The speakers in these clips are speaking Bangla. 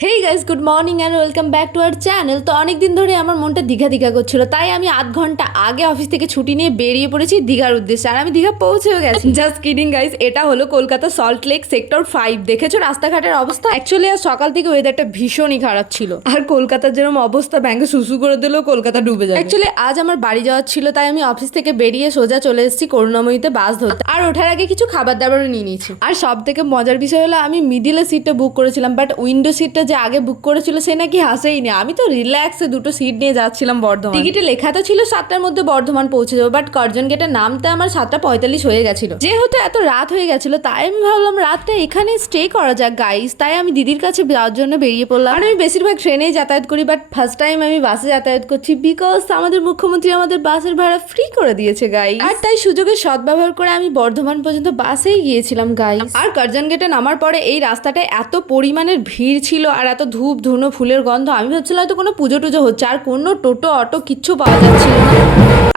Hey guys, good morning and welcome back to our channel. তো অনেক দিন ধরে আমার মনটা দীঘা দীঘা করছিল, তাই আমি আধ ঘন্টা আগে অফিস থেকে ছুটি নিয়ে বেরিয়ে পড়েছি দীঘার উদ্দেশ্যে। আর আমি দীঘা পৌঁছেও গেছি। জাস্ট কিডিং গাইস, এটা হলো কলকাতা সল্ট লেক সেক্টর 5। দেখেছো রাস্তাঘাটের অবস্থা? অ্যাকচুয়ালি আজ সকাল থেকে ওয়েদারটা ভীষণই খারাপ ছিল, আর কলকাতার যেরকম অবস্থা ব্যাঙ্কে সুসু করে দিলেও কলকাতা ডুবে যায়। অ্যাকচুয়ালি আজ আমার বাড়ি যাওয়ার ছিল, তাই আমি অফিস থেকে বেরিয়ে সোজা চলে এসেছি করুণাময়ীতে বাস ধরতে। আর ওঠার আগে কিছু খাবার দাবারও নিয়ে নিয়েছি। আর সব থেকে মজার বিষয় হলো আমি মিডিলে সিটটা বুক করেছিলাম, বাট উইন্ডো সিটটা যে আগে বুক করেছিল সে নাকি হাসেই না। আমি তো রিল্যাক্সে দুটো সিট নিয়ে যাচ্ছিলাম বর্ধমান। টিকিটে লেখা তো ছিল 7টার মধ্যে বর্ধমান পৌঁছে যাবো, বাট কার্জন গেটে নামতে আমার 7:45 হয়ে গেছিল। যেহেতু এত রাত হয়ে গেছিল, তাই আমি ভাবলাম রাতটা এখানে স্টে করা যাক গাইস। তাই আমি দিদির কাছে যাওয়ার জন্য বেরিয়ে পড়লাম। আর আমি বেশিরভাগ ট্রেনেই যাতায়াত করি, বাট ফার্স্ট টাইম আমি বাসে যাতায়াত করছি, বিকজ আমাদের মুখ্যমন্ত্রী আমাদের বাসের ভাড়া ফ্রি করে দিয়েছে গাইস। আর তাই সুযোগের সদ্ব্যবহার করে আমি বর্ধমান পর্যন্ত বাসেই গিয়েছিলাম গাইস। আর কার্জন গেটে নামার পরে এই রাস্তাটায় এত পরিমাণের ভিড় ছিল আর এত ধূপ ধুনো ফুলের গন্ধ, আমি ভাবছিলাম হয়তো কোনো পুজো টুজো হচ্ছে। আর কোনো টোটো অটো কিচ্ছু পাওয়া যাচ্ছিল না।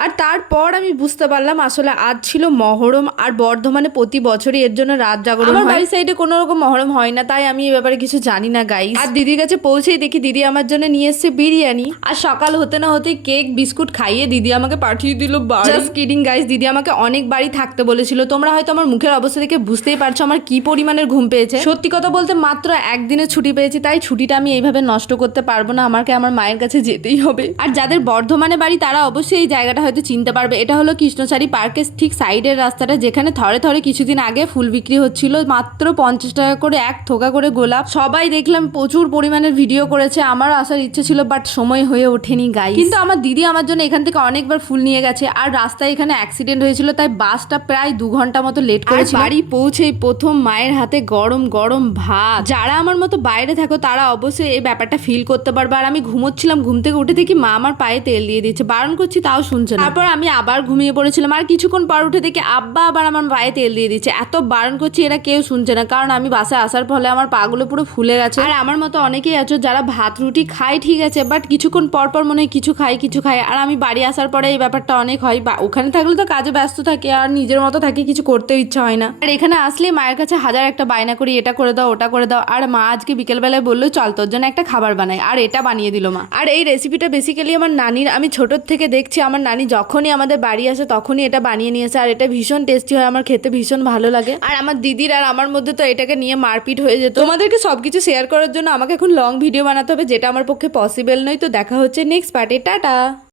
আর তারপর আমি বুঝতে পারলাম আসলে আজ ছিল মহরম, আর বর্ধমানে প্রতি বছরই এর জন্য রাত জাগরণ হয়। আমার বাড়ির সাইডে কোনো রকম মহরম হয় না, তাই আমি এ ব্যাপারে কিছু জানি না গাইস। আর দিদির কাছে পৌঁছেই দেখি দিদি আমার জন্য নিয়ে এসেছে বিরিয়ানি। আর সকাল হতে না হতেই কেক বিস্কুট খাইয়ে দিদি আমাকে পাঠিয়ে দিল বাড়ি। জাস্ট কিডিং গাইস, দিদি আমাকে অনেক বাড়ি থাকতে বলেছিল। তোমরা হয়তো আমার মুখের অবস্থা দেখে বুঝতেই পারছো আমার কি পরিমাণের ঘুম পেয়েছে। সত্যি কথা বলতে মাত্র একদিনের ছুটি পেয়েছি, তাই ছুটিটা আমি এইভাবে নষ্ট করতে পারবো না, আমাকে আমার মায়ের কাছে যেতেই হবে। আর যাদের বর্ধমানে বাড়ি তারা অবশ্যই এই জায়গাটা হয়তো চিনতে পারবে। এটা হলো কৃষ্ণচারী পার্কের ঠিক সাইডের রাস্তাটা, যেখানে থরে থরে কিছুদিন আগে ফুল বিক্রি হচ্ছিল মাত্র 50 টাকা করে এক থোকা করে গোলাপ। সবাই দেখলাম প্রচুর পরিমাণের ভিডিও করেছে, আমারও আসার ইচ্ছে ছিল, বাট সময় হয়ে ওঠেনি গাইস। কিন্তু আমার দিদি আমার জন্য এখান থেকে অনেকবার ফুল নিয়ে গেছে। আর রাস্তায় এখানে অ্যাক্সিডেন্ট হয়েছিল, তাই বাসটা প্রায় 2 ঘন্টা মতো লেট করেছিল। বাড়ি পৌঁছেই প্রথম মায়ের হাতে গরম গরম ভাত। যারা আমার মতো বাইরে থাকো তারা অবশ্যই এই ব্যাপারটা ফিল করতে পারবে। আর আমি ঘুমোচ্ছিলাম, ঘুম থেকে উঠে দেখি মা আমার পায়ে তেল দিয়ে দিচ্ছে, বারণ করছি তাও শুনছে না। তারপর আমি আবার ঘুমিয়ে পড়েছিলাম, আর কিছুক্ষণ পর উঠে দেখি আব্বা আবার আমার পায়ে তেল দিয়ে দিচ্ছে। এত বারণ করছি এরা কেউ শুনছে না, কারণ আমি বাসে আসার ফলে আমার পাগুলো পুরো ফুলে গেছে। আর আমার মতো অনেকেই আছো যারা ভাত রুটি খায় ঠিক আছে, বাট কিছুক্ষণ পর পর মনে হয় কিছু খাই। আর আমি বাড়ি আসার পরে এই ব্যাপারটা অনেক হয়। বা ওখানে থাকলে তো কাজে ব্যস্ত থাকে আর নিজের মতো থাকে, কিছু করতেও ইচ্ছা হয় না। আর এখানে আসলে মায়ের কাছে হাজার একটা বায়না করি, এটা করে দাও ওটা করে দাও। আর মা আজকে বিকেলবেলায় বললো চল তোর জন্য একটা খাবার বানাই, আর এটা বানিয়ে দিল মা। আর এই রেসিপিটা বেসিক্যালি আমার নানির। আমি ছোটোর থেকে দেখছি আমার নানি যখনই আমাদের বাড়ি আসে তখনই এটা বানিয়ে নিয়ে আসে, আর এটা ভীষণ টেস্টি হয়, আমার খেতে ভীষণ ভালো লাগে। আর আমার দিদির আর আমার মধ্যে তো এটাকে নিয়ে মারপিট হয়ে যেত। তোমাদেরকে সবকিছু শেয়ার করার জন্য আমাকে এখন লং ভিডিও বানাতে হবে, যেটা আমার পক্ষে পসিবল নয়। তো দেখা হচ্ছে নেক্সট পার্টে, টাটা।